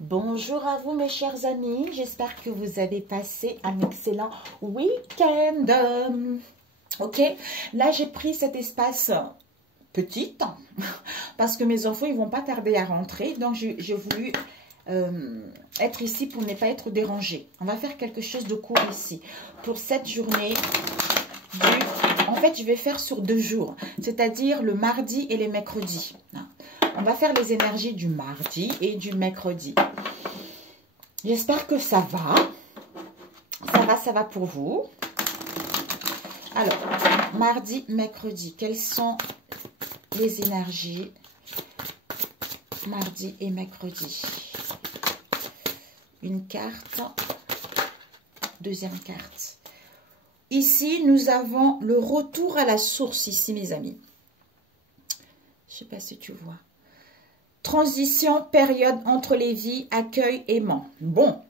Bonjour à vous mes chers amis, j'espère que vous avez passé un excellent week-end. Ok, là j'ai pris cet espace petit parce que mes enfants ils vont pas tarder à rentrer, donc j'ai voulu être ici pour ne pas être dérangée. On va faire quelque chose de court ici pour cette journée en fait je vais faire sur 2 jours, c'est-à-dire le mardi et les mercredis. On va faire les énergies du mardi et du mercredi. J'espère que ça va. Ça va pour vous. Alors, mardi, mercredi, quelles sont les énergies mardi et mercredi? Une carte, deuxième carte. Ici, nous avons le retour à la source, ici, mes amis. Je ne sais pas si tu vois. Transition, période entre les vies, accueil, aimant. Bon,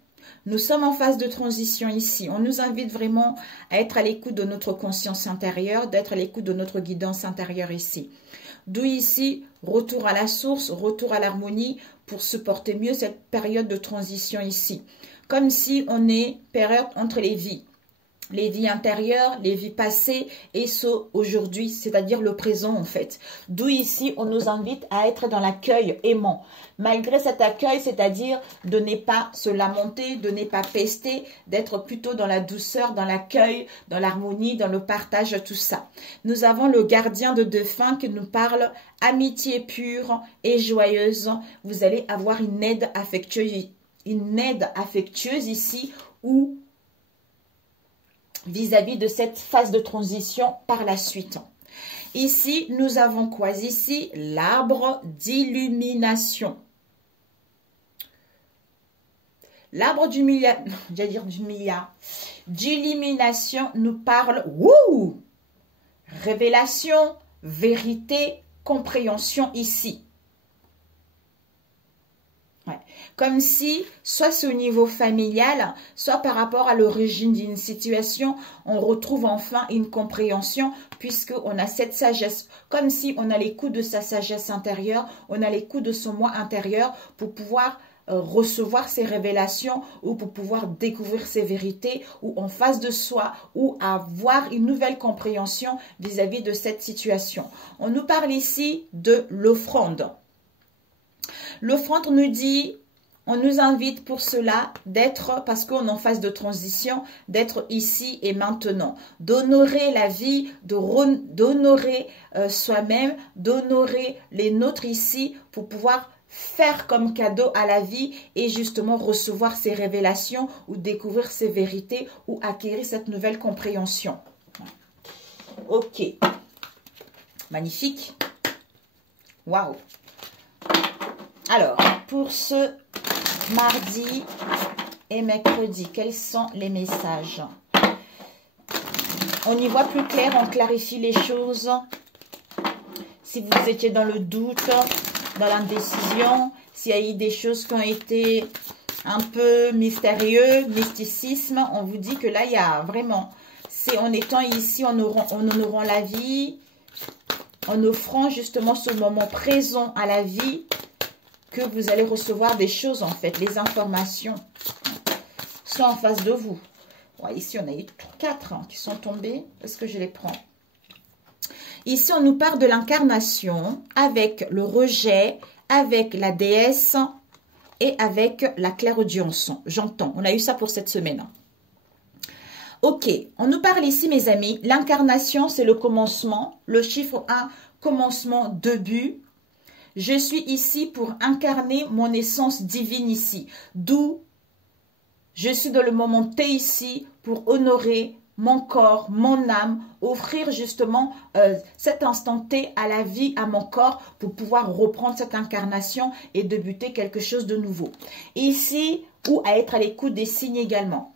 nous sommes en phase de transition ici. On nous invite vraiment à être à l'écoute de notre conscience intérieure, d'être à l'écoute de notre guidance intérieure ici. D'où ici, retour à la source, retour à l'harmonie pour supporter mieux cette période de transition ici. Comme si on est période entre les vies. Les vies intérieures, les vies passées et ce aujourd'hui, c'est-à-dire le présent en fait. D'où ici, on nous invite à être dans l'accueil aimant. Malgré cet accueil, c'est-à-dire de ne pas se lamenter, de ne pas pester, d'être plutôt dans la douceur, dans l'accueil, dans l'harmonie, dans le partage, tout ça. Nous avons le gardien de défunt qui nous parle amitié pure et joyeuse. Vous allez avoir une aide affectueuse ici où vis-à-vis de cette phase de transition par la suite. Ici, nous avons quoi ici? L'arbre d'illumination. L'arbre d'illumination nous parle, révélation, vérité, compréhension ici. Ouais. Comme si, soit c'est au niveau familial, soit par rapport à l'origine d'une situation, on retrouve enfin une compréhension puisqu'on a cette sagesse. Comme si on a l'écoute de sa sagesse intérieure, on a l'écoute de son moi intérieur pour pouvoir recevoir ces révélations ou pour pouvoir découvrir ces vérités ou en face de soi ou avoir une nouvelle compréhension vis-à-vis de cette situation. On nous parle ici de l'offrande. L'offrande nous dit, on nous invite pour cela d'être, parce qu'on est en phase de transition, d'être ici et maintenant, d'honorer la vie, d'honorer soi-même, d'honorer les nôtres ici pour pouvoir faire comme cadeau à la vie et justement recevoir ces révélations ou découvrir ces vérités ou acquérir cette nouvelle compréhension. Ok, magnifique. Waouh. Alors, pour ce mardi et mercredi, quels sont les messages? On y voit plus clair, on clarifie les choses. Si vous étiez dans le doute, dans l'indécision, s'il y a eu des choses qui ont été un peu mystérieuses, mysticisme, on vous dit que là, il y a vraiment, c'est en étant ici, en honorant la vie, en offrant justement ce moment présent à la vie, que vous allez recevoir des choses en fait, les informations sont en face de vous. Ouais, ici, on a eu 4 qui sont tombés. Est-ce que je les prends? Ici, on nous parle de l'incarnation avec le rejet, avec la déesse et avec la clairaudience. J'entends, on a eu ça pour cette semaine. Ok, on nous parle ici, mes amis, l'incarnation, c'est le commencement. Le chiffre 1, commencement, début. Je suis ici pour incarner mon essence divine ici. D'où je suis dans le moment T ici pour honorer mon corps, mon âme, offrir justement cet instant T à la vie, à mon corps pour pouvoir reprendre cette incarnation et débuter quelque chose de nouveau. Ici, ou à être à l'écoute des signes également.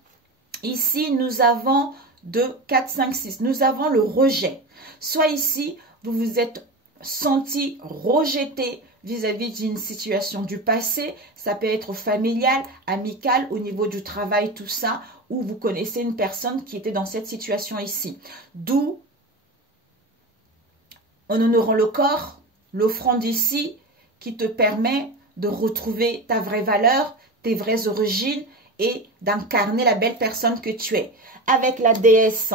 Ici, nous avons 2, 4, 5, 6. Nous avons le rejet. Soit ici, vous vous êtes senti rejeté vis-à-vis d'une situation du passé, ça peut être familial, amical, au niveau du travail, tout ça, ou vous connaissez une personne qui était dans cette situation ici. D'où, en honorant le corps, l'offrande ici, qui te permet de retrouver ta vraie valeur, tes vraies origines et d'incarner la belle personne que tu es. Avec la déesse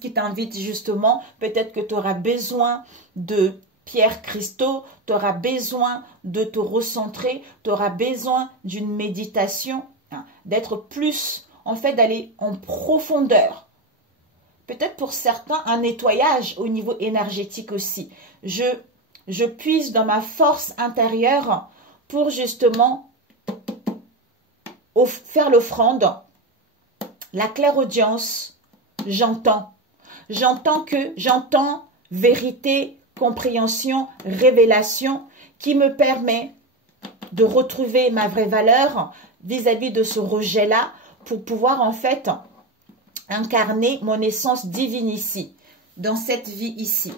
qui t'invite justement, peut-être que tu auras besoin de pierres cristaux, tu auras besoin de te recentrer, tu auras besoin d'une méditation, hein, d'être plus, en fait, d'aller en profondeur. Peut-être pour certains, un nettoyage au niveau énergétique aussi. Je puise dans ma force intérieure pour justement faire l'offrande, la clairaudience. J'entends vérité, compréhension, révélation qui me permet de retrouver ma vraie valeur vis-à-vis de ce rejet-là pour pouvoir en fait incarner mon essence divine ici, dans cette vie ici.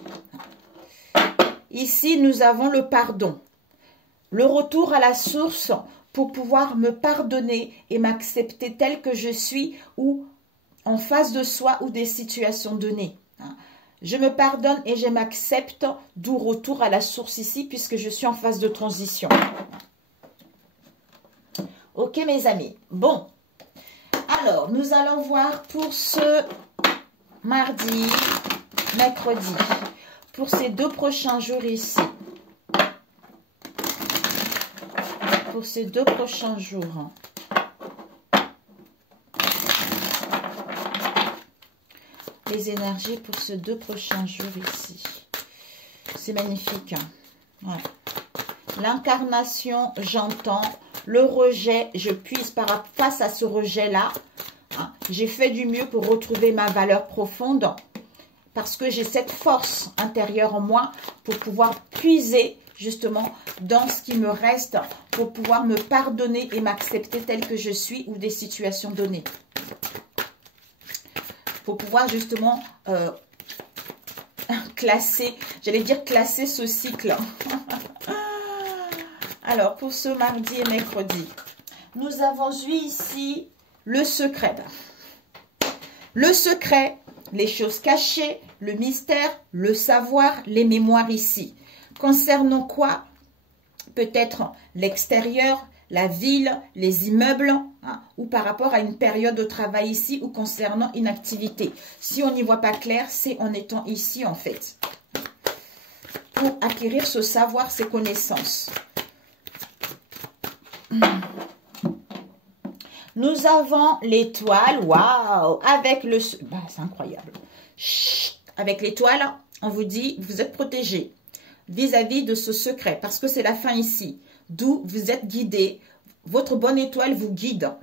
Ici, nous avons le pardon, le retour à la source pour pouvoir me pardonner et m'accepter tel que je suis ou en face de soi ou des situations données. Je me pardonne et je m'accepte, d'où retour à la source ici puisque je suis en phase de transition. Ok mes amis, bon. Alors, nous allons voir pour ce mardi, mercredi, pour ces 2 prochains jours ici. Pour ces 2 prochains jours. Les énergies pour ces 2 prochains jours ici. C'est magnifique. Hein? Ouais. L'incarnation, j'entends. Le rejet, je puise face à ce rejet-là. Hein? J'ai fait du mieux pour retrouver ma valeur profonde. Parce que j'ai cette force intérieure en moi pour pouvoir puiser justement dans ce qui me reste. Pour pouvoir me pardonner et m'accepter tel que je suis ou des situations données. Pour pouvoir justement classer, j'allais dire classer ce cycle. Alors, pour ce mardi et mercredi, nous avons eu ici le secret. Le secret, les choses cachées, le mystère, le savoir, les mémoires ici. Concernant quoi? Peut-être l'extérieur, la ville, les immeubles, hein, ou par rapport à une période de travail ici ou concernant une activité. Si on n'y voit pas clair, c'est en étant ici en fait. Pour acquérir ce savoir, ces connaissances. Nous avons l'étoile, waouh, avec le... Bah, c'est incroyable. Chut, avec l'étoile, on vous dit, vous êtes protégé vis-à-vis de ce secret, parce que c'est la fin ici. D'où vous êtes guidé, votre bonne étoile vous guide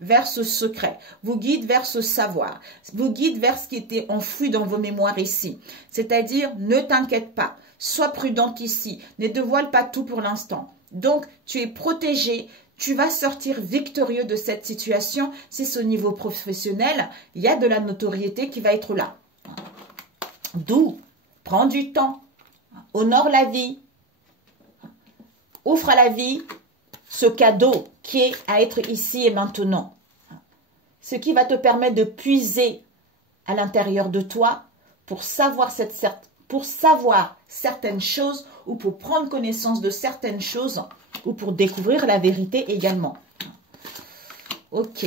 vers ce secret, vous guide vers ce savoir, vous guide vers ce qui était enfoui dans vos mémoires ici. C'est-à-dire, ne t'inquiète pas, sois prudente ici, ne dévoile pas tout pour l'instant. Donc, tu es protégé, tu vas sortir victorieux de cette situation. Si c'est au niveau professionnel, il y a de la notoriété qui va être là. D'où, prends du temps, honore la vie, offre à la vie ce cadeau qui est à être ici et maintenant. Ce qui va te permettre de puiser à l'intérieur de toi pour savoir certaines choses ou pour prendre connaissance de certaines choses ou pour découvrir la vérité également. Ok.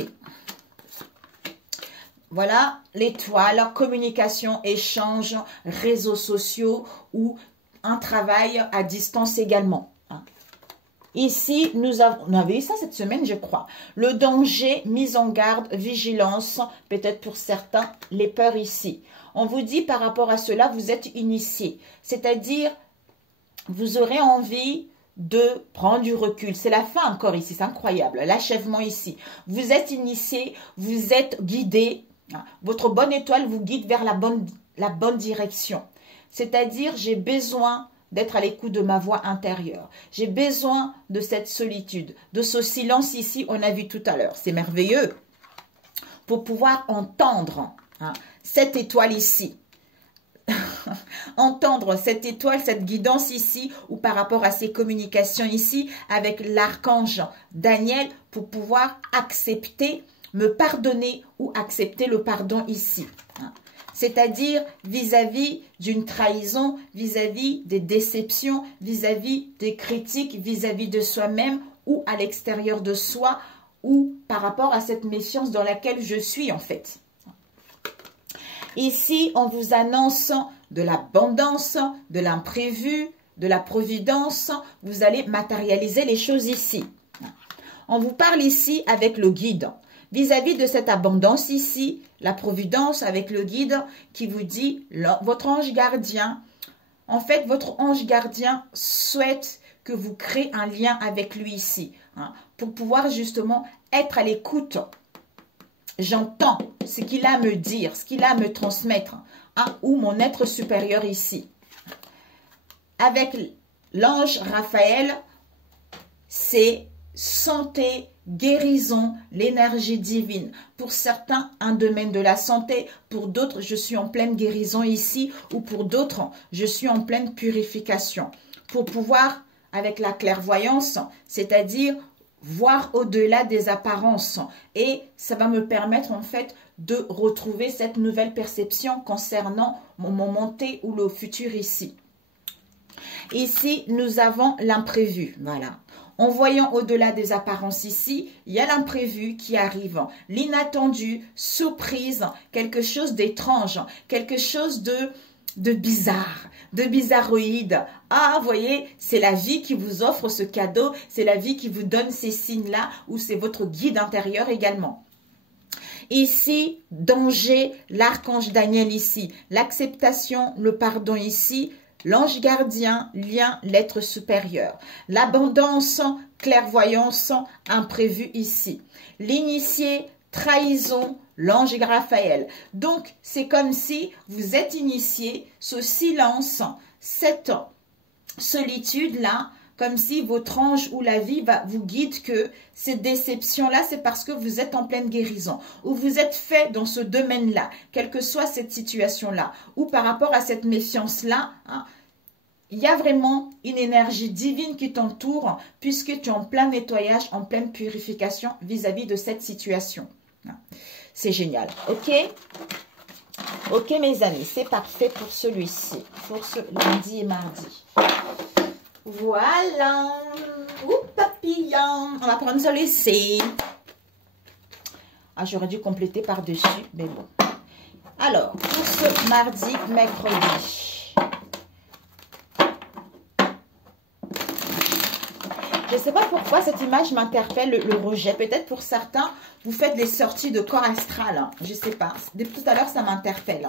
Voilà l'étoile, communication, échange, réseaux sociaux ou un travail à distance également. Ici, on avait eu ça cette semaine, je crois. Le danger, mise en garde, vigilance, peut-être pour certains, les peurs ici. On vous dit par rapport à cela, vous êtes initié. C'est-à-dire, vous aurez envie de prendre du recul. C'est la fin encore ici, c'est incroyable. L'achèvement ici. Vous êtes initié, vous êtes guidé. Votre bonne étoile vous guide vers la bonne direction. C'est-à-dire, j'ai besoin d'être à l'écoute de ma voix intérieure. J'ai besoin de cette solitude, de ce silence ici, on a vu tout à l'heure. C'est merveilleux. Pour pouvoir entendre cette étoile ici. Entendre cette étoile, cette guidance ici, ou par rapport à ces communications ici, avec l'archange Daniel, pour pouvoir accepter, me pardonner ou accepter le pardon ici. c'est-à-dire vis-à-vis d'une trahison, vis-à-vis des déceptions, vis-à-vis des critiques, vis-à-vis de soi-même ou à l'extérieur de soi ou par rapport à cette méfiance dans laquelle je suis en fait. Ici, on vous annonce de l'abondance, de l'imprévu, de la providence. Vous allez matérialiser les choses ici. On vous parle ici avec le guide. Vis-à-vis de cette abondance ici, la providence avec le guide qui vous dit, votre ange gardien, en fait, votre ange gardien souhaite que vous créez un lien avec lui ici, hein, pour pouvoir justement être à l'écoute. J'entends ce qu'il a à me dire, ce qu'il a à me transmettre, hein, ou mon être supérieur ici. Avec l'ange Raphaël, c'est santé, guérison, l'énergie divine. Pour certains, un domaine de la santé. Pour d'autres, je suis en pleine guérison ici. Ou pour d'autres, je suis en pleine purification. Pour pouvoir, avec la clairvoyance, c'est-à-dire voir au-delà des apparences. Et ça va me permettre en fait de retrouver cette nouvelle perception concernant mon montée ou le futur ici. Ici, nous avons l'imprévu. Voilà. En voyant au-delà des apparences ici, il y a l'imprévu qui arrive, l'inattendu, surprise, quelque chose d'étrange, quelque chose de bizarre, de bizarroïde. Ah, vous voyez, c'est la vie qui vous offre ce cadeau, c'est la vie qui vous donne ces signes-là, ou c'est votre guide intérieur également. Ici, danger, l'archange Daniel ici, l'acceptation, le pardon ici, l'ange gardien, lien, l'être supérieur. L'abondance, clairvoyance, imprévu ici. L'initié, trahison, l'ange Raphaël. Donc, c'est comme si vous êtes initié, ce silence, cette solitude-là, comme si votre ange ou la vie vous guide que cette déception-là, c'est parce que vous êtes en pleine guérison ou vous êtes fait dans ce domaine-là, quelle que soit cette situation-là ou par rapport à cette méfiance-là, hein, il y a vraiment une énergie divine qui t'entoure puisque tu es en plein nettoyage, en pleine purification vis-à-vis de cette situation. C'est génial, ok? Ok mes amis, c'est parfait pour celui-ci, pour ce lundi et mardi. Voilà. Ouh, papillon. On va prendre celui-ci. Ah, j'aurais dû compléter par-dessus, mais bon. Alors, pour ce mardi, mercredi. Je ne sais pas pourquoi cette image m'interpelle, le rejet. Peut-être pour certains, vous faites des sorties de corps astral. Hein. Je ne sais pas. Depuis tout à l'heure, ça m'interpelle.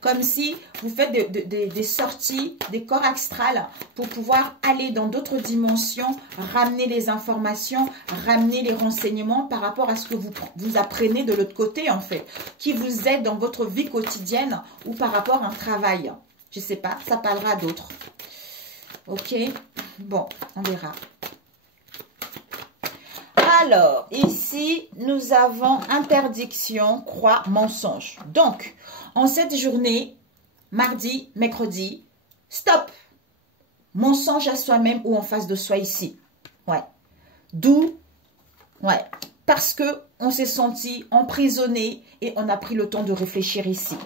Comme si vous faites des sorties, des corps astrales pour pouvoir aller dans d'autres dimensions, ramener les informations, ramener les renseignements par rapport à ce que vous apprenez de l'autre côté en fait, qui vous aide dans votre vie quotidienne ou par rapport à un travail. Je ne sais pas, ça parlera d'autres. Ok, bon, on verra. Alors, ici, nous avons interdiction, croix, mensonge. Donc, en cette journée, mardi, mercredi, stop. Mensonge à soi-même ou en face de soi ici. Ouais. D'où, ouais, parce que on s'est senti emprisonné et on a pris le temps de réfléchir ici.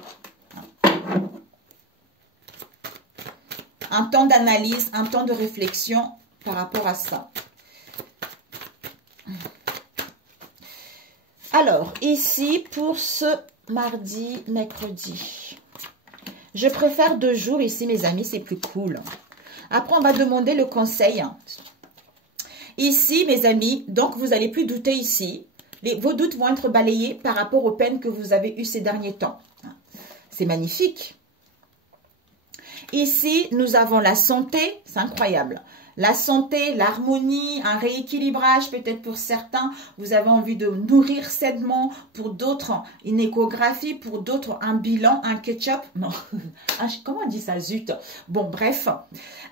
Un temps d'analyse, un temps de réflexion par rapport à ça. Alors, ici, pour ce mardi, mercredi, je préfère 2 jours ici, mes amis, c'est plus cool. Après, on va demander le conseil. Ici, mes amis, donc vous n'allez plus douter ici. Vos doutes vont être balayés par rapport aux peines que vous avez eues ces derniers temps. C'est magnifique. Ici, nous avons la santé, c'est incroyable. La santé, l'harmonie, un rééquilibrage, peut-être pour certains, vous avez envie de nourrir sainement, pour d'autres, une échographie, pour d'autres, un bilan, un ketchup, non, comment on dit ça, zut, bon, bref,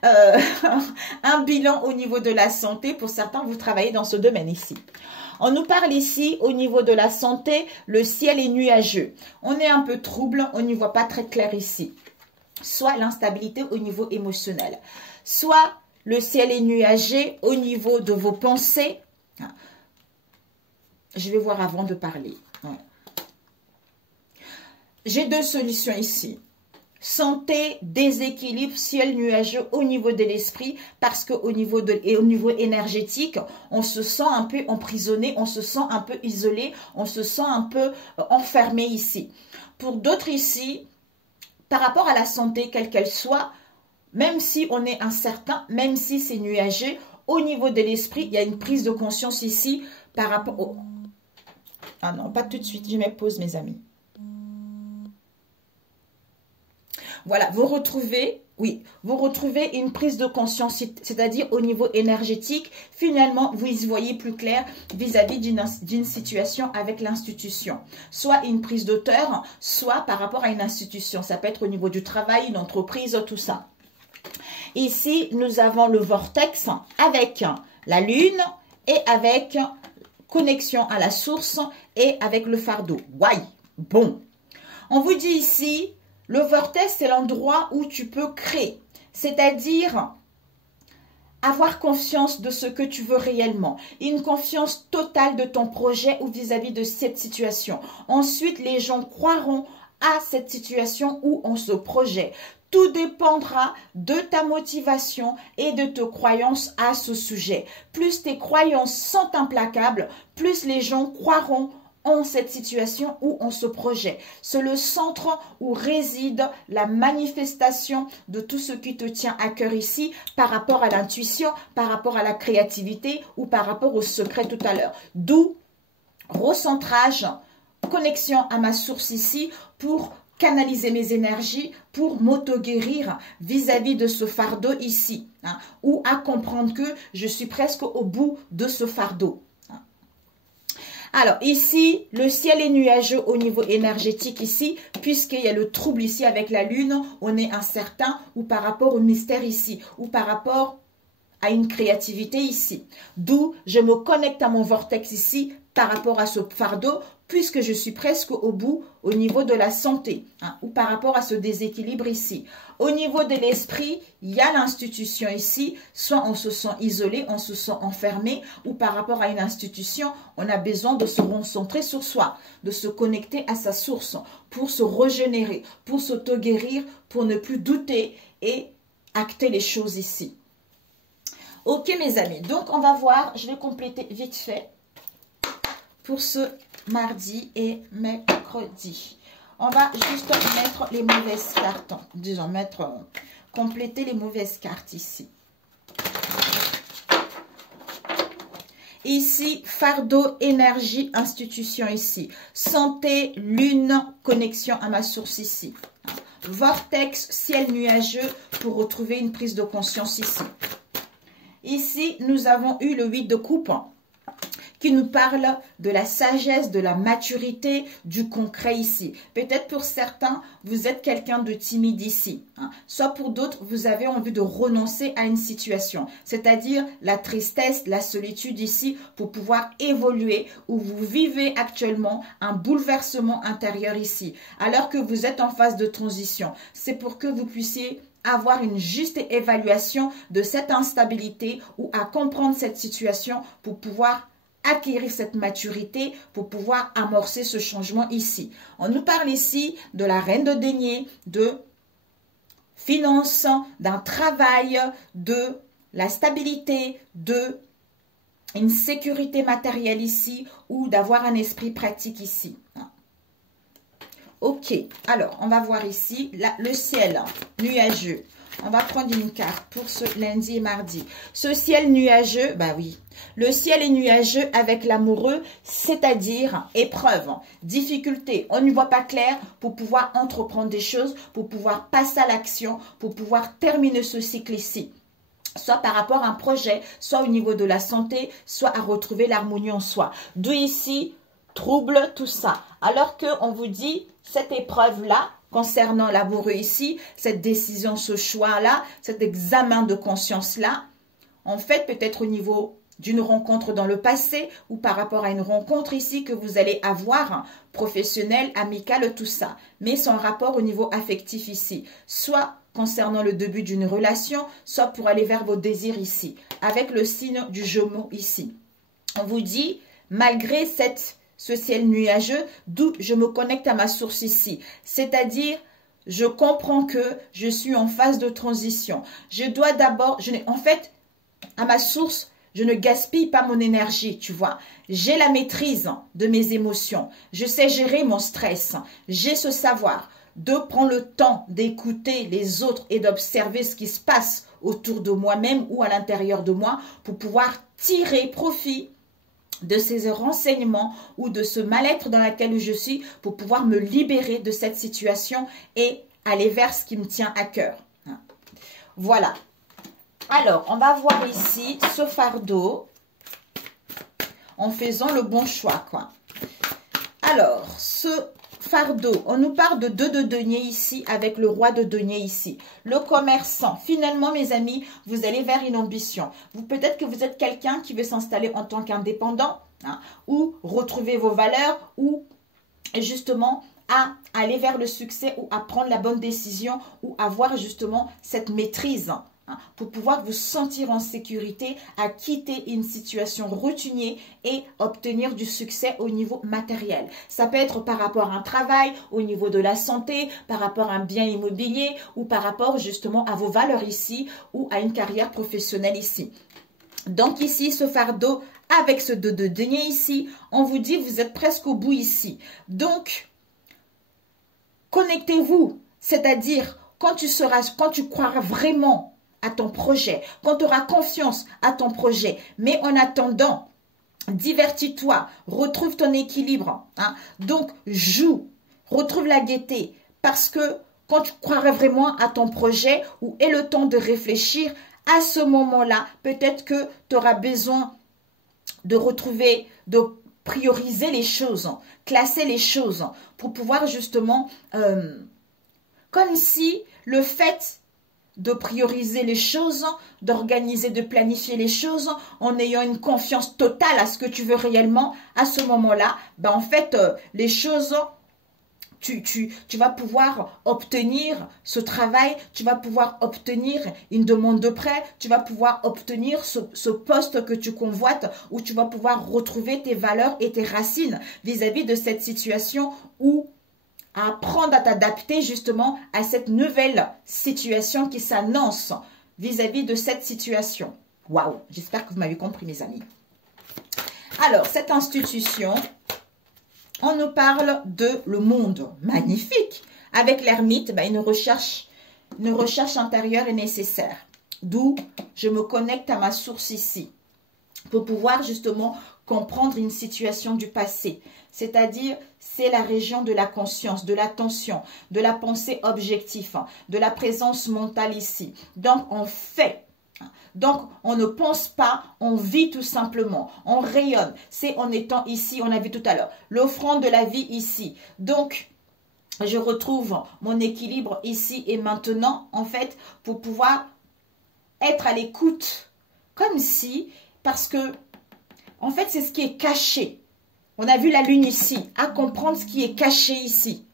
un bilan au niveau de la santé, pour certains, vous travaillez dans ce domaine ici. On nous parle ici, au niveau de la santé, le ciel est nuageux, on est un peu trouble, on n'y voit pas très clair ici, soit l'instabilité au niveau émotionnel, soit le ciel est nuagé au niveau de vos pensées. Je vais voir avant de parler. j'ai deux solutions ici. Santé, déséquilibre, ciel nuageux au niveau de l'esprit, parce qu'au niveau énergétique, on se sent un peu emprisonné, on se sent un peu isolé, on se sent un peu enfermé ici. Pour d'autres ici, par rapport à la santé, quelle qu'elle soit, même si on est incertain, même si c'est nuageux, au niveau de l'esprit, il y a une prise de conscience ici par rapport au... Ah non, pas tout de suite, je mets pause mes amis. Voilà, vous retrouvez une prise de conscience, c'est-à-dire au niveau énergétique, finalement, vous y voyez plus clair vis-à-vis d'une situation avec l'institution. Soit une prise d'auteur, soit par rapport à une institution. Ça peut être au niveau du travail, une entreprise, tout ça. Ici, nous avons le vortex avec la lune et avec connexion à la source et avec le fardeau. Ouais, bon. On vous dit ici... Le vortex, c'est l'endroit où tu peux créer, c'est-à-dire avoir confiance de ce que tu veux réellement, une confiance totale de ton projet ou vis-à-vis de cette situation. Ensuite, les gens croiront à cette situation où on se projette. Tout dépendra de ta motivation et de tes croyances à ce sujet. Plus tes croyances sont implacables, plus les gens croiront en cette situation où on se projette. C'est le centre où réside la manifestation de tout ce qui te tient à cœur ici par rapport à l'intuition, par rapport à la créativité ou par rapport au secret tout à l'heure. D'où recentrage, connexion à ma source ici pour canaliser mes énergies, pour m'auto-guérir vis-à-vis de ce fardeau ici, hein, ou à comprendre que je suis presque au bout de ce fardeau. Alors, ici, le ciel est nuageux au niveau énergétique ici, puisqu'il y a le trouble ici avec la lune, on est incertain, ou par rapport au mystère ici, ou par rapport à une créativité ici. D'où je me connecte à mon vortex ici, par rapport à ce fardeau, puisque je suis presque au bout au niveau de la santé, hein, ou par rapport à ce déséquilibre ici. Au niveau de l'esprit, il y a l'institution ici, soit on se sent isolé, on se sent enfermé, ou par rapport à une institution, on a besoin de se recentrer sur soi, de se connecter à sa source, pour se régénérer, pour s'auto-guérir, pour ne plus douter et acter les choses ici. Ok mes amis, donc on va voir, je vais compléter vite fait pour ce mardi et mercredi. On va juste mettre les mauvaises cartes, disons compléter les mauvaises cartes ici. Ici, fardeau, énergie, institution ici. Santé, lune, connexion à ma source ici. Vortex, ciel nuageux pour retrouver une prise de conscience ici. Ici, nous avons eu le 8 de coupe qui nous parle de la sagesse, de la maturité, du concret ici. Peut-être pour certains, vous êtes quelqu'un de timide ici. Hein. Soit pour d'autres, vous avez envie de renoncer à une situation. C'est-à-dire la tristesse, la solitude ici pour pouvoir évoluer où vous vivez actuellement un bouleversement intérieur ici. Alors que vous êtes en phase de transition. C'est pour que vous puissiez avoir une juste évaluation de cette instabilité ou à comprendre cette situation pour pouvoir acquérir cette maturité pour pouvoir amorcer ce changement ici. On nous parle ici de la reine de denier, de finances, d'un travail, de la stabilité, de une sécurité matérielle ici ou d'avoir un esprit pratique ici. Ok, alors on va voir ici le ciel nuageux. On va prendre une carte pour ce lundi et mardi. Ce ciel nuageux, bah oui. Le ciel est nuageux avec l'amoureux, c'est-à-dire épreuve, difficulté. On ne voit pas clair pour pouvoir entreprendre des choses, pour pouvoir passer à l'action, pour pouvoir terminer ce cycle ici. Soit par rapport à un projet, soit au niveau de la santé, soit à retrouver l'harmonie en soi. D'où ici, trouble, tout ça. Alors qu'on vous dit, cette épreuve-là, concernant l'amoureux ici, cette décision, ce choix-là, cet examen de conscience-là, en fait, peut-être au niveau d'une rencontre dans le passé ou par rapport à une rencontre ici que vous allez avoir, professionnelle, amicale, tout ça. Mais son rapport au niveau affectif ici, soit concernant le début d'une relation, soit pour aller vers vos désirs ici, avec le signe du Gémeaux ici. On vous dit, malgré ce ciel nuageux, d'où je me connecte à ma source ici. C'est-à-dire, je comprends que je suis en phase de transition. Je dois d'abord, en fait, à ma source, je ne gaspille pas mon énergie, tu vois. J'ai la maîtrise de mes émotions. Je sais gérer mon stress. J'ai ce savoir de prendre le temps d'écouter les autres et d'observer ce qui se passe autour de moi-même ou à l'intérieur de moi pour pouvoir tirer profit de ces renseignements ou de ce mal-être dans lequel je suis pour pouvoir me libérer de cette situation et aller vers ce qui me tient à cœur. Voilà. Alors, on va voir ici ce fardeau en faisant le bon choix, quoi. Alors, ce fardeau, on nous parle de 2 de denier ici avec le roi de denier ici. Le commerçant, finalement, mes amis, vous allez vers une ambition. Peut-être que vous êtes quelqu'un qui veut s'installer en tant qu'indépendant ou retrouver vos valeurs ou justement à aller vers le succès ou à prendre la bonne décision ou avoir justement cette maîtrise pour pouvoir vous sentir en sécurité, à quitter une situation routinière et obtenir du succès au niveau matériel. Ça peut être par rapport à un travail, au niveau de la santé, par rapport à un bien immobilier ou par rapport justement à vos valeurs ici ou à une carrière professionnelle ici. Donc ici, ce fardeau avec ce 2 de denier ici, on vous dit vous êtes presque au bout ici. Donc, connectez-vous, c'est-à-dire quand tu croiras vraiment à ton projet, quand tu auras confiance à ton projet. Mais en attendant, divertis-toi, retrouve ton équilibre. Donc, joue, retrouve la gaieté. Parce que quand tu croiras vraiment à ton projet ou est le temps de réfléchir, à ce moment-là, peut-être que tu auras besoin de retrouver, de prioriser les choses, classer les choses pour pouvoir justement, comme si le fait de prioriser les choses, d'organiser, de planifier les choses en ayant une confiance totale à ce que tu veux réellement, à ce moment-là, en fait, les choses, tu vas pouvoir obtenir ce travail, tu vas pouvoir obtenir une demande de prêt, tu vas pouvoir obtenir ce poste que tu convoites, où tu vas pouvoir retrouver tes valeurs et tes racines vis-à-vis de cette situation où à apprendre à t'adapter justement à cette nouvelle situation qui s'annonce vis-à-vis de cette situation. Waouh, j'espère que vous m'avez compris, mes amis. Alors, cette institution, on nous parle de le monde magnifique. Avec l'ermite, une recherche intérieure est nécessaire. D'où je me connecte à ma source ici pour pouvoir justement comprendre une situation du passé. C'est-à-dire, c'est la région de la conscience, de l'attention, de la pensée objective, de la présence mentale ici. Donc, on fait. Donc, on ne pense pas, on vit tout simplement. On rayonne. C'est en étant ici, on a vu tout à l'heure, l'offrande de la vie ici. Donc, je retrouve mon équilibre ici et maintenant, en fait, pour pouvoir être à l'écoute. Comme si, parce que, en fait, c'est ce qui est caché. On a vu la lune ici, à comprendre ce qui est caché ici.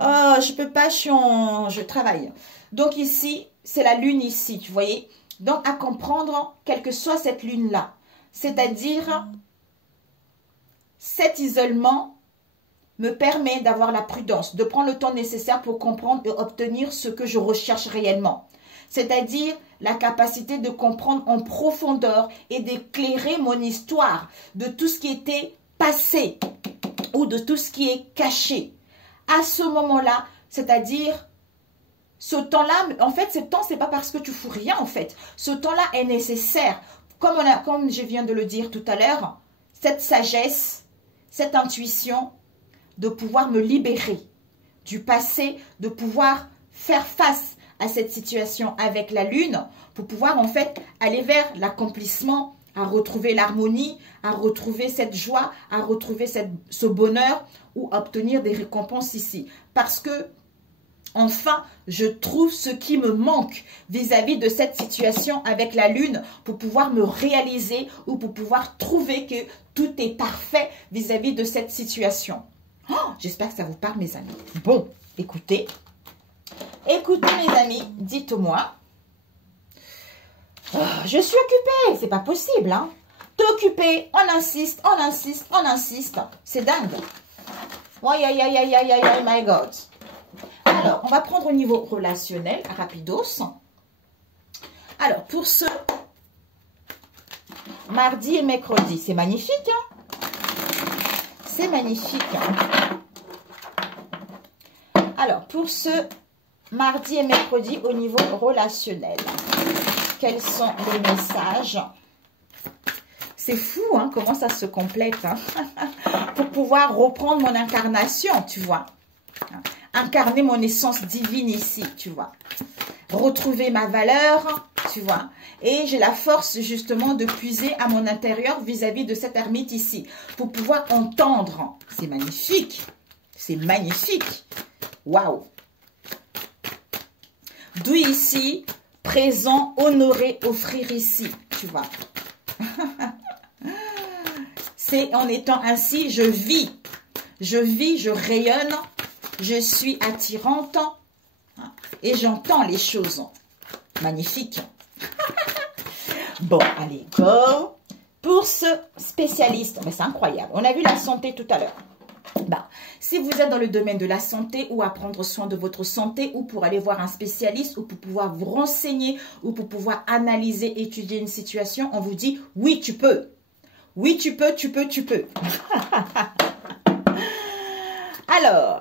Oh, je peux pas, je travaille. Donc ici, c'est la lune ici, tu voyez. Donc à comprendre, quelle que soit cette lune-là. C'est-à-dire, cet isolement me permet d'avoir la prudence, de prendre le temps nécessaire pour comprendre et obtenir ce que je recherche réellement. C'est-à-dire la capacité de comprendre en profondeur et d'éclairer mon histoire de tout ce qui était passé ou de tout ce qui est caché. À ce moment-là, c'est-à-dire ce temps-là, en fait, ce temps, c'est pas parce que tu fous rien, en fait. Ce temps-là est nécessaire. Comme je viens de le dire tout à l'heure, cette sagesse, cette intuition de pouvoir me libérer du passé, de pouvoir faire face à cette situation avec la lune pour pouvoir en fait aller vers l'accomplissement, à retrouver l'harmonie, à retrouver cette joie, à retrouver ce bonheur ou obtenir des récompenses ici. Parce que enfin, je trouve ce qui me manque vis-à-vis de cette situation avec la lune pour pouvoir me réaliser ou pour pouvoir trouver que tout est parfait vis-à-vis de cette situation. Oh, j'espère que ça vous parle, mes amis. Bon, écoutez. Écoutez, mes amis, dites-moi. Oh, je suis occupée, c'est pas possible, hein. Te occupé, on insiste, on insiste, on insiste. C'est dingue. Aïe, aïe, aïe, aïe, aïe, aïe, my God. Alors, on va prendre au niveau relationnel, rapidos. Alors, pour ce mardi et mercredi, c'est magnifique, hein? C'est magnifique, hein? Alors, pour ce mardi et mercredi au niveau relationnel, quels sont les messages? C'est fou, hein, comment ça se complète, hein? Pour pouvoir reprendre mon incarnation, tu vois. Incarner mon essence divine ici, tu vois. Retrouver ma valeur, tu vois. Et j'ai la force, justement, de puiser à mon intérieur vis-à-vis de cette ermite ici. Pour pouvoir entendre. C'est magnifique. C'est magnifique. Waouh. D'où ici, présent, honorer, offrir ici, tu vois. C'est en étant ainsi, je vis, je rayonne, je suis attirante et j'entends les choses. Magnifique. Bon, allez, go. Pour ce spécialiste, mais c'est incroyable. On a vu la santé tout à l'heure. Bah, si vous êtes dans le domaine de la santé ou à prendre soin de votre santé ou pour aller voir un spécialiste ou pour pouvoir vous renseigner ou pour pouvoir analyser, étudier une situation, on vous dit oui, tu peux. Oui, tu peux, tu peux, tu peux. Alors,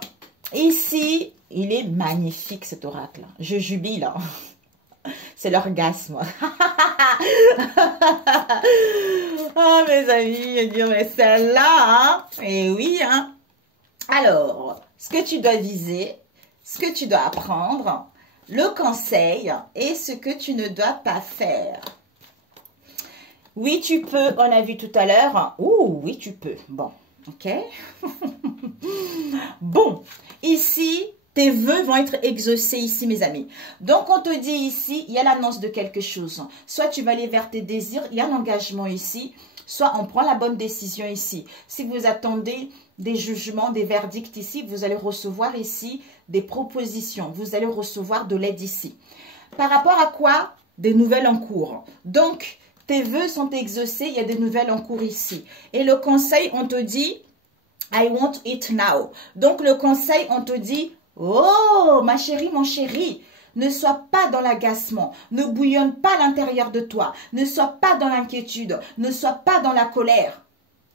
ici, il est magnifique cet oracle. Je jubile. C'est l'orgasme. Oh, mes amis, je dis, mais celle-là, hein? Et oui, hein? Alors, ce que tu dois viser, ce que tu dois apprendre, le conseil et ce que tu ne dois pas faire. Oui, tu peux, on a vu tout à l'heure. Ouh, oui, tu peux. Bon, ok. Bon, ici, tes vœux vont être exaucés ici, mes amis. Donc, on te dit ici, il y a l'annonce de quelque chose. Soit tu vas aller vers tes désirs, il y a un engagement ici. Soit on prend la bonne décision ici. Si vous attendez des jugements, des verdicts ici, vous allez recevoir ici des propositions. Vous allez recevoir de l'aide ici. Par rapport à quoi? Des nouvelles en cours. Donc, tes vœux sont exaucés, il y a des nouvelles en cours ici. Et le conseil, on te dit, I want it now. Donc, le conseil, on te dit, oh, ma chérie, mon chéri, ne sois pas dans l'agacement, ne bouillonne pas à l'intérieur de toi, ne sois pas dans l'inquiétude, ne sois pas dans la colère.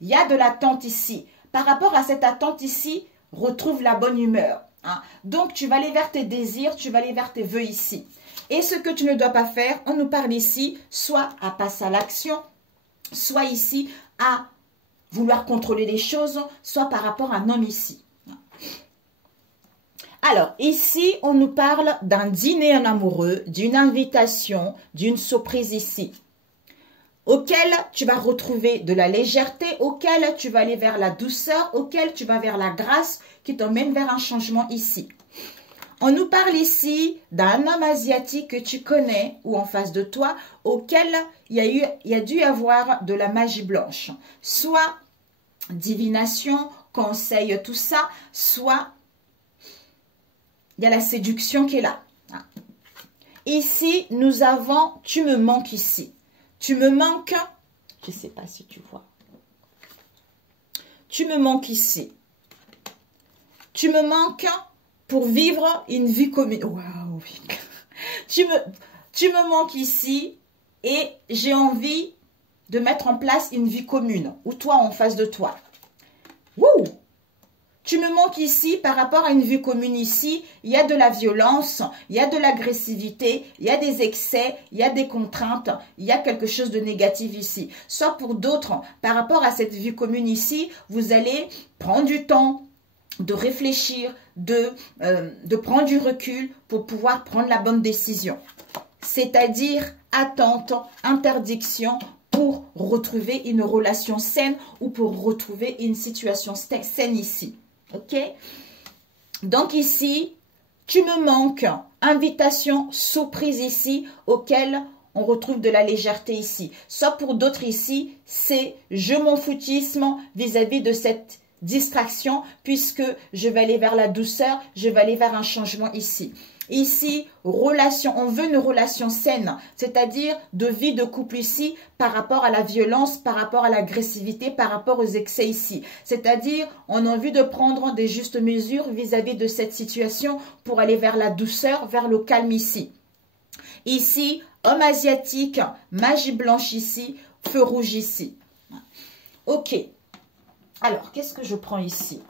Il y a de l'attente ici. Par rapport à cette attente ici, retrouve la bonne humeur. Hein. Donc, tu vas aller vers tes désirs, tu vas aller vers tes vœux ici. Et ce que tu ne dois pas faire, on nous parle ici, soit à passer à l'action, soit ici à vouloir contrôler les choses, soit par rapport à un homme ici. Alors, ici, on nous parle d'un dîner en amoureux, d'une invitation, d'une surprise ici, auquel tu vas retrouver de la légèreté, auquel tu vas aller vers la douceur, auquel tu vas vers la grâce qui t'emmène vers un changement ici. On nous parle ici d'un homme asiatique que tu connais ou en face de toi, auquel il y a dû y avoir de la magie blanche. Soit divination, conseil, tout ça, soit il y a la séduction qui est là. Ici, nous avons, tu me manques ici. Tu me manques, je ne sais pas si tu vois. Tu me manques ici. Tu me manques pour vivre une vie commune. Waouh. Tu me manques ici et j'ai envie de mettre en place une vie commune. Ou toi en face de toi. Wouh. Tu me manques ici par rapport à une vie commune ici. Il y a de la violence, il y a de l'agressivité, il y a des excès, il y a des contraintes, il y a quelque chose de négatif ici. Soit pour d'autres, par rapport à cette vie commune ici, vous allez prendre du temps de réfléchir, de prendre du recul pour pouvoir prendre la bonne décision. C'est-à-dire attente, interdiction pour retrouver une relation saine ou pour retrouver une situation saine ici. Ok? Donc ici, tu me manques. Invitation, surprise ici, auquel on retrouve de la légèreté ici. Soit pour d'autres ici, c'est je m'en foutisme vis-à-vis de cette distraction puisque je vais aller vers la douceur, je vais aller vers un changement ici. Ici, relation, on veut une relation saine, c'est-à-dire de vie de couple ici par rapport à la violence, par rapport à l'agressivité, par rapport aux excès ici. C'est-à-dire, on a envie de prendre des justes mesures vis-à-vis de cette situation pour aller vers la douceur, vers le calme ici. Ici, homme asiatique, magie blanche ici, feu rouge ici. Ok. Alors, qu'est-ce que je prends ici?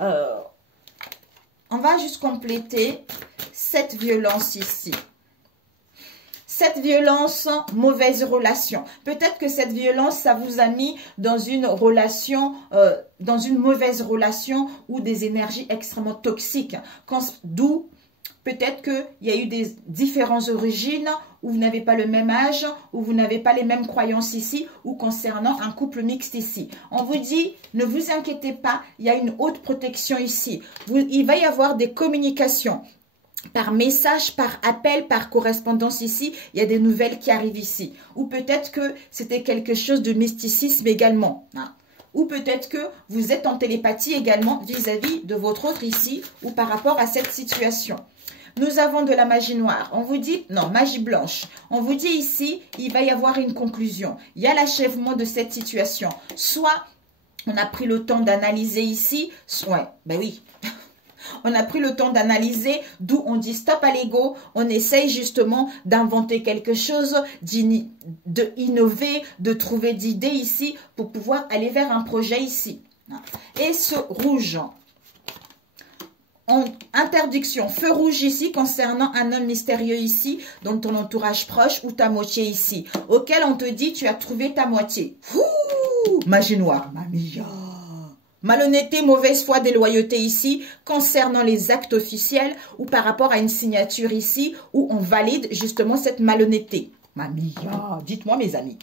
On va juste compléter cette violence ici. Cette violence, mauvaise relation. Peut-être que cette violence, ça vous a mis dans une relation, dans une mauvaise relation ou des énergies extrêmement toxiques. D'où peut-être qu'il y a eu des différentes origines, ou vous n'avez pas le même âge, ou vous n'avez pas les mêmes croyances ici, ou concernant un couple mixte ici. On vous dit, ne vous inquiétez pas, il y a une haute protection ici. Il va y avoir des communications par message, par appel, par correspondance ici. Il y a des nouvelles qui arrivent ici. Ou peut-être que c'était quelque chose de mysticisme également. Ou peut-être que vous êtes en télépathie également vis-à-vis de votre autre ici, ou par rapport à cette situation. Nous avons de la magie noire. On vous dit, non, magie blanche. On vous dit ici, il va y avoir une conclusion. Il y a l'achèvement de cette situation. Soit on a pris le temps d'analyser ici. Ouais, ben oui. On a pris le temps d'analyser, d'où on dit stop à l'ego. On essaye justement d'inventer quelque chose, d'innover, de trouver d'idées ici pour pouvoir aller vers un projet ici. Et ce rouge, interdiction, feu rouge ici concernant un homme mystérieux ici, dans ton entourage proche ou ta moitié ici, auquel on te dit tu as trouvé ta moitié. Ouh, magie noire, mamia. Malhonnêteté, mauvaise foi, déloyauté ici, concernant les actes officiels ou par rapport à une signature ici, où on valide justement cette malhonnêteté. Mamia, dites-moi mes amis.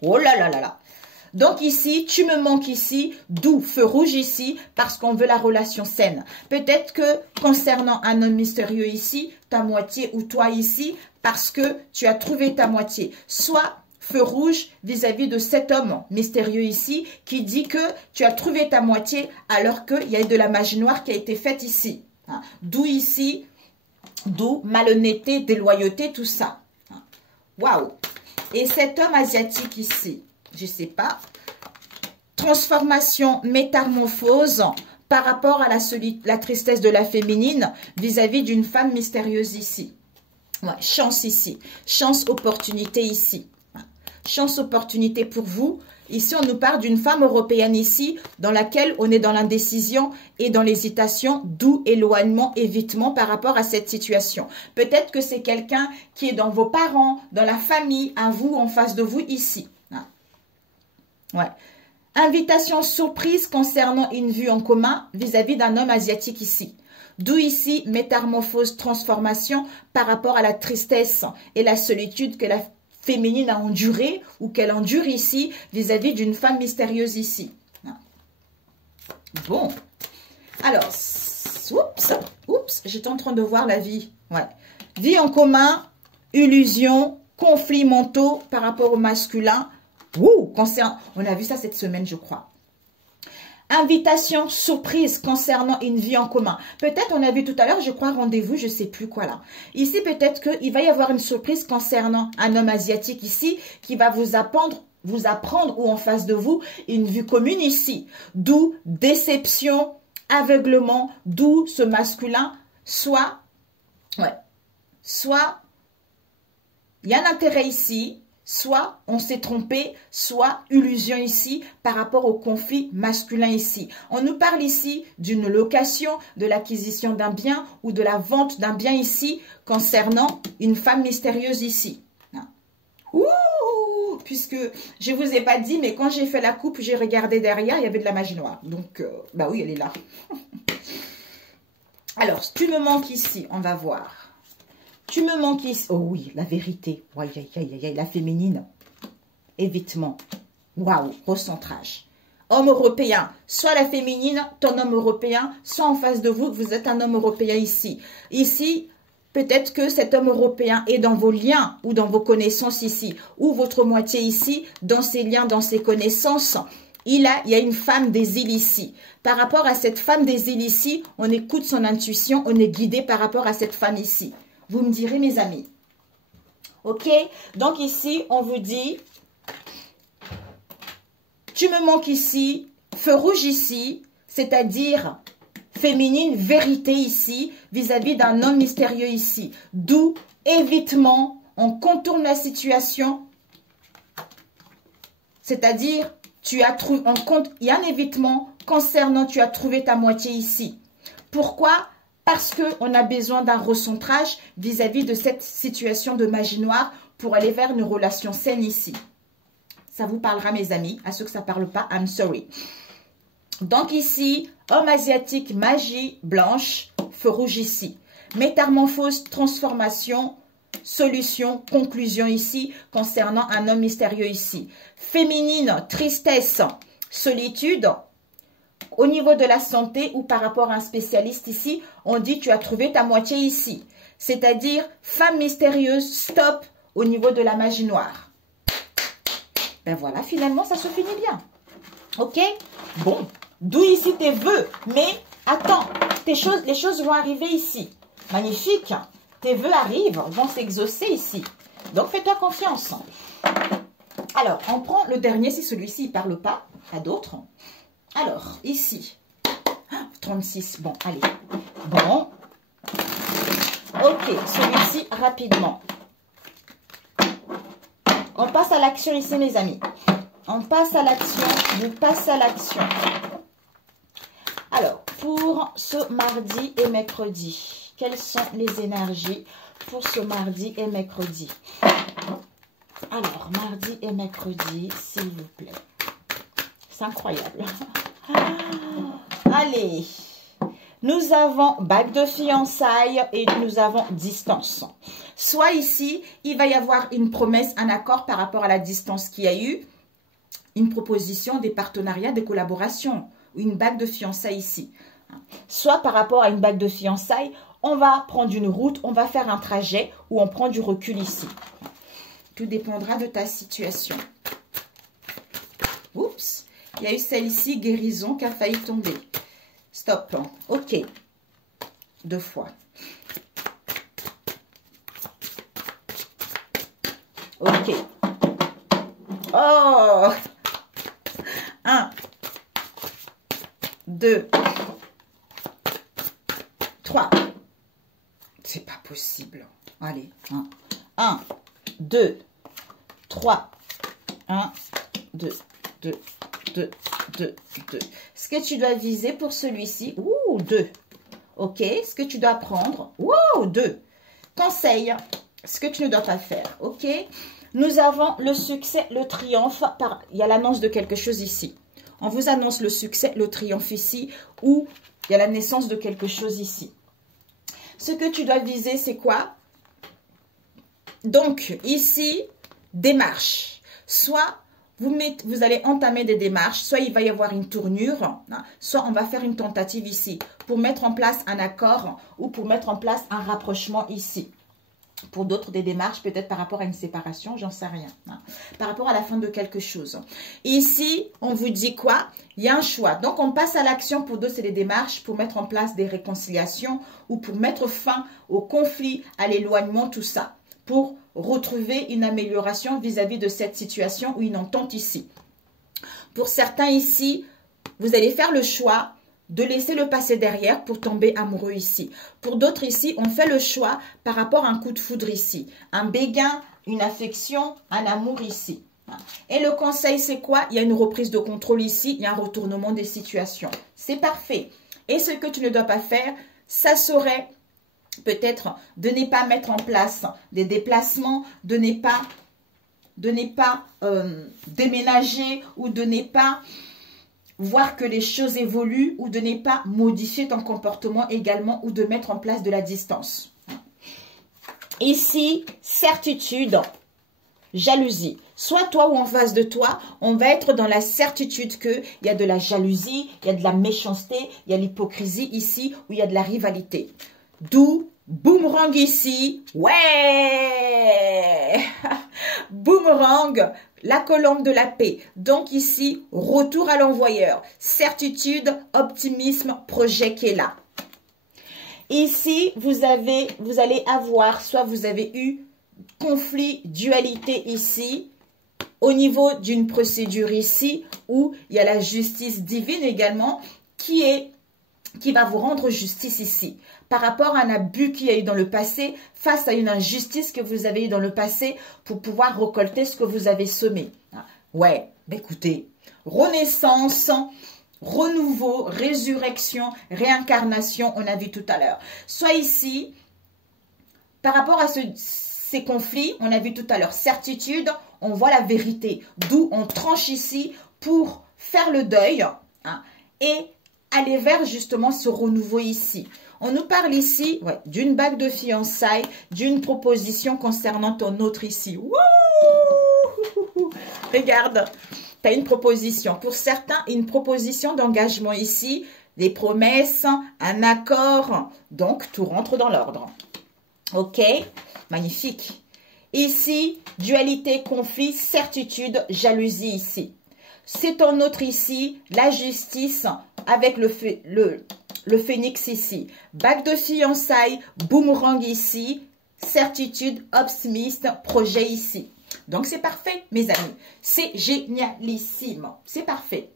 Oh là là là là. Donc ici, tu me manques ici, d'où feu rouge ici, parce qu'on veut la relation saine. Peut-être que concernant un homme mystérieux ici, ta moitié ou toi ici, parce que tu as trouvé ta moitié. Soit feu rouge vis-à-vis de cet homme mystérieux ici, qui dit que tu as trouvé ta moitié, alors qu'il y a de la magie noire qui a été faite ici. D'où ici, d'où malhonnêteté, déloyauté, tout ça. Waouh! Et cet homme asiatique ici, je ne sais pas, transformation, métamorphose par rapport à la tristesse de la féminine vis-à-vis d'une femme mystérieuse ici. Ouais, chance ici, chance, opportunité ici. Chance, opportunité pour vous. Ici, on nous parle d'une femme européenne ici, dans laquelle on est dans l'indécision et dans l'hésitation, d'où éloignement, évitement par rapport à cette situation. Peut-être que c'est quelqu'un qui est dans vos parents, dans la famille, à vous, en face de vous ici. Ouais. Invitation surprise concernant une vue en commun vis-à-vis d'un homme asiatique ici. D'où ici, métamorphose, transformation par rapport à la tristesse et la solitude que la féminine a endurée ou qu'elle endure ici vis-à-vis d'une femme mystérieuse ici. Bon. Alors, oups, j'étais en train de voir la vie. Ouais. Vie en commun, illusion, conflits mentaux par rapport au masculin. On a vu ça cette semaine, je crois. Invitation surprise concernant une vie en commun. Peut-être, on a vu tout à l'heure, je crois, rendez-vous, je ne sais plus quoi là. Ici, peut-être qu'il va y avoir une surprise concernant un homme asiatique ici qui va vous apprendre ou en face de vous une vue commune ici. D'où déception, aveuglement, d'où ce masculin, soit il y a un intérêt ici, soit on s'est trompé, soit illusion ici par rapport au conflit masculin ici. On nous parle ici d'une location, de l'acquisition d'un bien ou de la vente d'un bien ici concernant une femme mystérieuse ici. Ouh, puisque je ne vous ai pas dit, mais quand j'ai fait la coupe, j'ai regardé derrière, il y avait de la magie noire. Donc, bah oui, elle est là. Alors, tu me manques ici, on va voir. Tu me manques ici. Oh oui, la vérité. La féminine. Évitement. Waouh, recentrage. Homme européen. Soit la féminine, ton homme européen, soit en face de vous, vous êtes un homme européen ici. Ici, peut-être que cet homme européen est dans vos liens ou dans vos connaissances ici. Ou votre moitié ici, dans ses liens, dans ses connaissances. il y a une femme des îles ici. Par rapport à cette femme des îles ici, on écoute son intuition, on est guidé par rapport à cette femme ici. Vous me direz, mes amis. Ok? Donc ici, on vous dit, tu me manques ici, feu rouge ici, c'est-à-dire féminine, vérité ici, vis-à-vis d'un homme mystérieux ici. D'où évitement, on contourne la situation, c'est-à-dire, tu as trouvé, on compte, il y a un évitement concernant, tu as trouvé ta moitié ici. Pourquoi? Parce qu'on a besoin d'un recentrage vis-à-vis de cette situation de magie noire pour aller vers une relation saine ici. Ça vous parlera, mes amis. À ceux que ça ne parle pas, I'm sorry. Donc ici, homme asiatique, magie blanche, feu rouge ici. Métamorphose, transformation, solution, conclusion ici, concernant un homme mystérieux ici. Féminine, tristesse, solitude. Au niveau de la santé ou par rapport à un spécialiste ici, on dit tu as trouvé ta moitié ici. C'est-à-dire, femme mystérieuse, stop au niveau de la magie noire. Ben voilà, finalement, ça se finit bien. Ok? Bon, d'où ici tes vœux. Mais attends, les choses vont arriver ici. Magnifique. Tes vœux arrivent, vont s'exaucer ici. Donc, fais-toi confiance. Alors, on prend le dernier, si celui-ci ne parle pas à d'autres. Alors, ici, 36, bon, allez. Bon. Ok, celui-ci, rapidement. On passe à l'action ici, mes amis. On passe à l'action, vous passez à l'action. Alors, pour ce mardi et mercredi, quelles sont les énergies pour ce mardi et mercredi? Alors, mardi et mercredi, s'il vous plaît. C'est incroyable. Allez, nous avons bague de fiançailles et nous avons distance. Soit ici, il va y avoir une promesse, un accord par rapport à la distance qu'il y a eu, une proposition, des partenariats, des collaborations, ou une bague de fiançailles ici. Soit par rapport à une bague de fiançailles, on va prendre une route, on va faire un trajet ou on prend du recul ici. Tout dépendra de ta situation. Oups, il y a eu celle-ci, guérison, qui a failli tomber. Stop. Ok. 2 fois. Ok. Oh! 1, 2, 3. C'est pas possible. Allez. 1, 2, 3. 1, 2, 2, 2, 2, 2. Ce que tu dois viser pour celui-ci, 2. Ok, ce que tu dois prendre, 2. Conseil, ce que tu ne dois pas faire, ok. Nous avons le succès, le triomphe, il y a l'annonce de quelque chose ici. On vous annonce le succès, le triomphe ici, ou il y a la naissance de quelque chose ici. Ce que tu dois viser, c'est quoi? Donc, ici, démarche. Soit vous allez entamer des démarches, soit il va y avoir une tournure, soit on va faire une tentative ici pour mettre en place un accord ou pour mettre en place un rapprochement ici. Pour d'autres, des démarches, peut-être par rapport à une séparation, j'en sais rien. Par rapport à la fin de quelque chose. Ici, on vous dit quoi? Il y a un choix. Donc, on passe à l'action. Pour d'autres, c'est des démarches pour mettre en place des réconciliations ou pour mettre fin au conflit, à l'éloignement, tout ça. Pour retrouver une amélioration vis-à-vis de cette situation ou une entente ici. Pour certains ici, vous allez faire le choix de laisser le passé derrière pour tomber amoureux ici. Pour d'autres ici, on fait le choix par rapport à un coup de foudre ici. Un béguin, une affection, un amour ici. Et le conseil, c'est quoi? Il y a une reprise de contrôle ici, il y a un retournement des situations. C'est parfait. Et ce que tu ne dois pas faire, ça serait peut-être de ne pas mettre en place des déplacements, de ne pas déménager ou de ne pas voir que les choses évoluent ou de ne pas modifier ton comportement également ou de mettre en place de la distance. Ici, certitude, jalousie. Soit toi ou en face de toi, on va être dans la certitude qu'il y a de la jalousie, il y a de la méchanceté, il y a l'hypocrisie ici ou il y a de la rivalité. D'où Boomerang ici. Ouais. Boomerang, la colombe de la paix. Donc ici, retour à l'envoyeur. Certitude, optimisme, projet qui est là. Ici, vous allez avoir, soit vous avez eu conflit, dualité ici, au niveau d'une procédure ici, où il y a la justice divine également, qui va vous rendre justice ici. Par rapport à un abus qu'il y a eu dans le passé, face à une injustice que vous avez eu dans le passé, pour pouvoir récolter ce que vous avez semé. Ouais, ben écoutez, renaissance, renouveau, résurrection, réincarnation, on a vu tout à l'heure. Soit ici, par rapport à ces conflits, on a vu tout à l'heure, certitude, on voit la vérité. D'où on tranche ici pour faire le deuil et aller vers justement ce renouveau ici. On nous parle ici d'une bague de fiançailles, d'une proposition concernant ton autre ici. Wouh! Regarde, tu as une proposition. Pour certains, une proposition d'engagement ici, des promesses, un accord. Donc, tout rentre dans l'ordre. Ok? Magnifique. Ici, dualité, conflit, certitude, jalousie ici. C'est ton autre ici, la justice avec le phénix ici. Bague de fiançailles, boomerang ici, certitude, optimiste, projet ici. Donc, c'est parfait, mes amis. C'est génialissime. C'est parfait.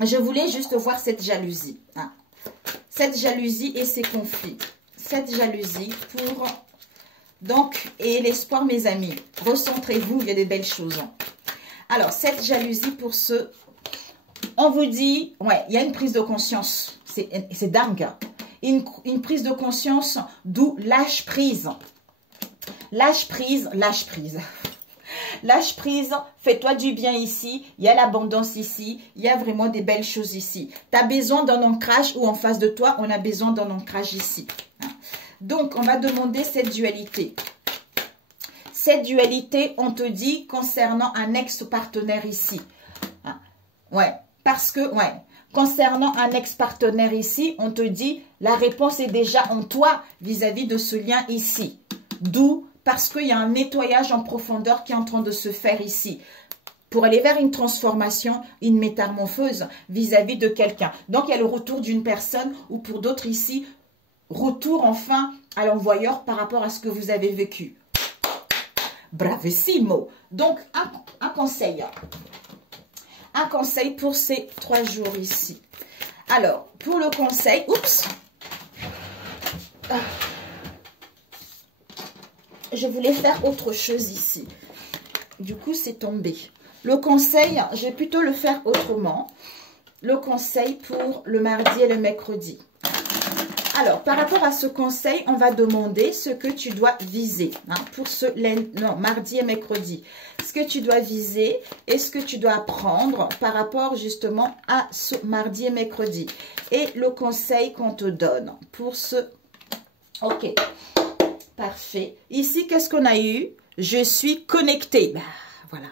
Je voulais juste voir cette jalousie. Cette jalousie et ces conflits. Cette jalousie pour... Donc, et l'espoir, mes amis. Recentrez-vous, il y a des belles choses. Alors, cette jalousie pour ce... On vous dit, ouais, il y a une prise de conscience. C'est dingue. Une prise de conscience, d'où lâche prise. Lâche prise, lâche prise. Lâche prise, fais-toi du bien ici. Il y a l'abondance ici. Il y a vraiment des belles choses ici. Tu as besoin d'un ancrage ou en face de toi, on a besoin d'un ancrage ici. Donc, on va demander cette dualité. Cette dualité, on te dit concernant un ex-partenaire ici. Ouais, parce que, ouais, concernant un ex-partenaire ici, on te dit la réponse est déjà en toi vis-à-vis de ce lien ici. D'où, parce qu'il y a un nettoyage en profondeur qui est en train de se faire ici. Pour aller vers une transformation, une métamorphose vis-à-vis de quelqu'un. Donc, il y a le retour d'une personne ou pour d'autres ici, retour enfin à l'envoyeur par rapport à ce que vous avez vécu. Bravissimo. Donc, un conseil. Un conseil pour ces 3 jours ici. Alors, pour le conseil, oups. Je voulais faire autre chose ici. Du coup, c'est tombé. Le conseil, je vais plutôt le faire autrement. Le conseil pour le mardi et le mercredi. Alors, par rapport à ce conseil, on va demander ce que tu dois viser pour ce mardi et mercredi. Ce que tu dois viser et ce que tu dois apprendre par rapport justement à ce mardi et mercredi. Et le conseil qu'on te donne pour ce... Ok, parfait. Ici, qu'est-ce qu'on a eu? Je suis connectée. Voilà.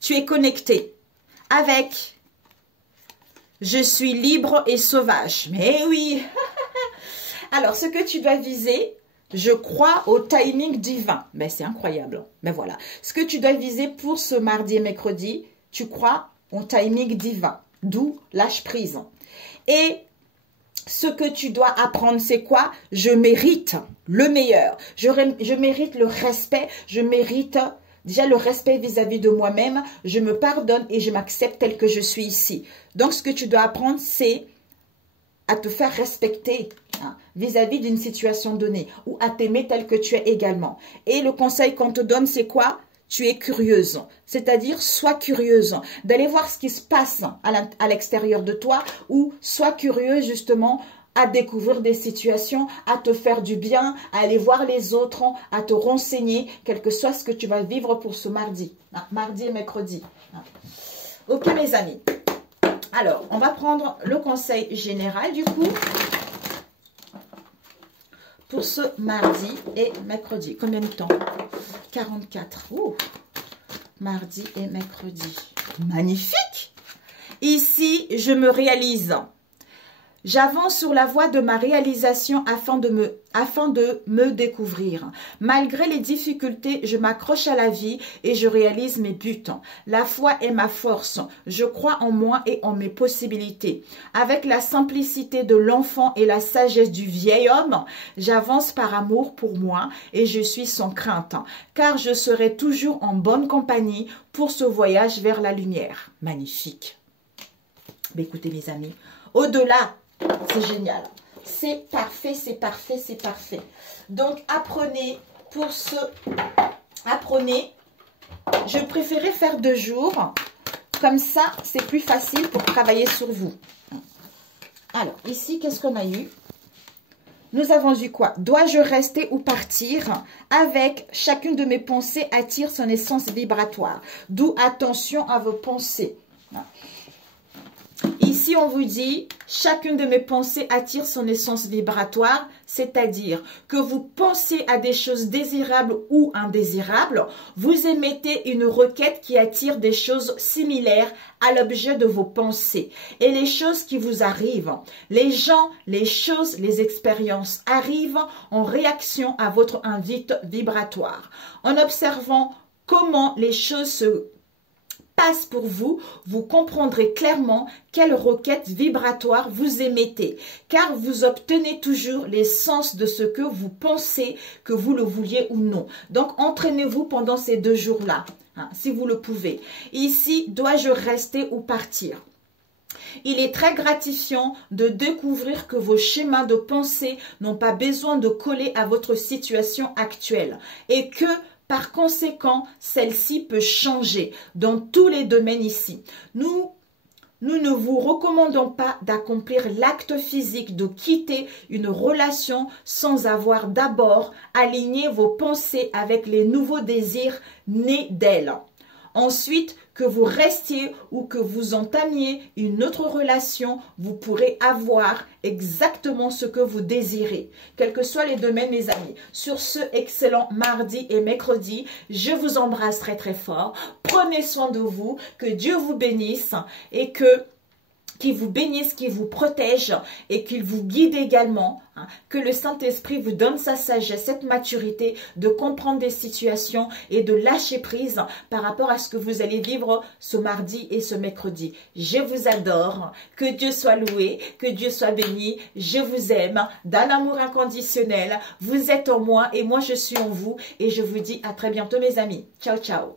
Tu es connecté avec... Je suis libre et sauvage. Mais oui. Alors, ce que tu dois viser, je crois au timing divin. Mais c'est incroyable. Mais voilà. Ce que tu dois viser pour ce mardi et mercredi, tu crois au timing divin. D'où lâche prise. Et ce que tu dois apprendre, c'est quoi? Je mérite le meilleur. Je mérite le respect. Je mérite... Déjà, le respect vis-à-vis de moi-même, je me pardonne et je m'accepte tel que je suis ici. Donc, ce que tu dois apprendre, c'est à te faire respecter vis-à-vis d'une situation donnée ou à t'aimer tel que tu es également. Et le conseil qu'on te donne, c'est quoi? Tu es curieuse. C'est-à-dire, sois curieuse d'aller voir ce qui se passe à l'extérieur de toi ou sois curieuse justement à découvrir des situations, à te faire du bien, à aller voir les autres, à te renseigner, quel que soit ce que tu vas vivre pour ce mardi. Mardi et mercredi. Ok, mes amis. Alors, on va prendre le conseil général du coup pour ce mardi et mercredi. Combien de temps? 44. Ouh. Mardi et mercredi. Magnifique. Ici, je me réalise. J'avance sur la voie de ma réalisation afin de me découvrir. Malgré les difficultés, je m'accroche à la vie et je réalise mes buts. La foi est ma force. Je crois en moi et en mes possibilités. Avec la simplicité de l'enfant et la sagesse du vieil homme, j'avance par amour pour moi et je suis sans crainte, car je serai toujours en bonne compagnie pour ce voyage vers la lumière. Magnifique. Mais écoutez mes amis, au-delà, c'est génial. C'est parfait, c'est parfait, c'est parfait. Donc, apprenez pour ce... Apprenez. Je préférais faire 2 jours. Comme ça, c'est plus facile pour travailler sur vous. Alors, ici, qu'est-ce qu'on a eu? Nous avons eu quoi? Dois-je rester ou partir? Avec chacune de mes pensées attire son essence vibratoire. D'où attention à vos pensées. Ici, on vous dit, chacune de mes pensées attire son essence vibratoire, c'est-à-dire que vous pensez à des choses désirables ou indésirables, vous émettez une requête qui attire des choses similaires à l'objet de vos pensées. Et les choses qui vous arrivent, les gens, les choses, les expériences arrivent en réaction à votre invite vibratoire. En observant comment les choses se passe pour vous, vous comprendrez clairement quelle requête vibratoire vous émettez, car vous obtenez toujours l'essence de ce que vous pensez, que vous le vouliez ou non. Donc, entraînez-vous pendant ces 2 jours-là, hein, si vous le pouvez. Ici, dois-je rester ou partir? Il est très gratifiant de découvrir que vos schémas de pensée n'ont pas besoin de coller à votre situation actuelle et que par conséquent, celle-ci peut changer dans tous les domaines ici. Nous ne vous recommandons pas d'accomplir l'acte physique de quitter une relation sans avoir d'abord aligné vos pensées avec les nouveaux désirs nés d'elle. Ensuite, que vous restiez ou que vous entamiez une autre relation, vous pourrez avoir exactement ce que vous désirez, quels que soient les domaines, mes amis. Sur ce excellent mardi et mercredi, je vous embrasse très très fort. Prenez soin de vous, que Dieu vous bénisse et qu'il vous bénisse, qu'il vous protège et qu'il vous guide également. Hein, que le Saint-Esprit vous donne sa sagesse, cette maturité de comprendre des situations et de lâcher prise par rapport à ce que vous allez vivre ce mardi et ce mercredi. Je vous adore. Que Dieu soit loué, que Dieu soit béni. Je vous aime d'un amour inconditionnel. Vous êtes en moi et moi je suis en vous. Et je vous dis à très bientôt mes amis. Ciao, ciao.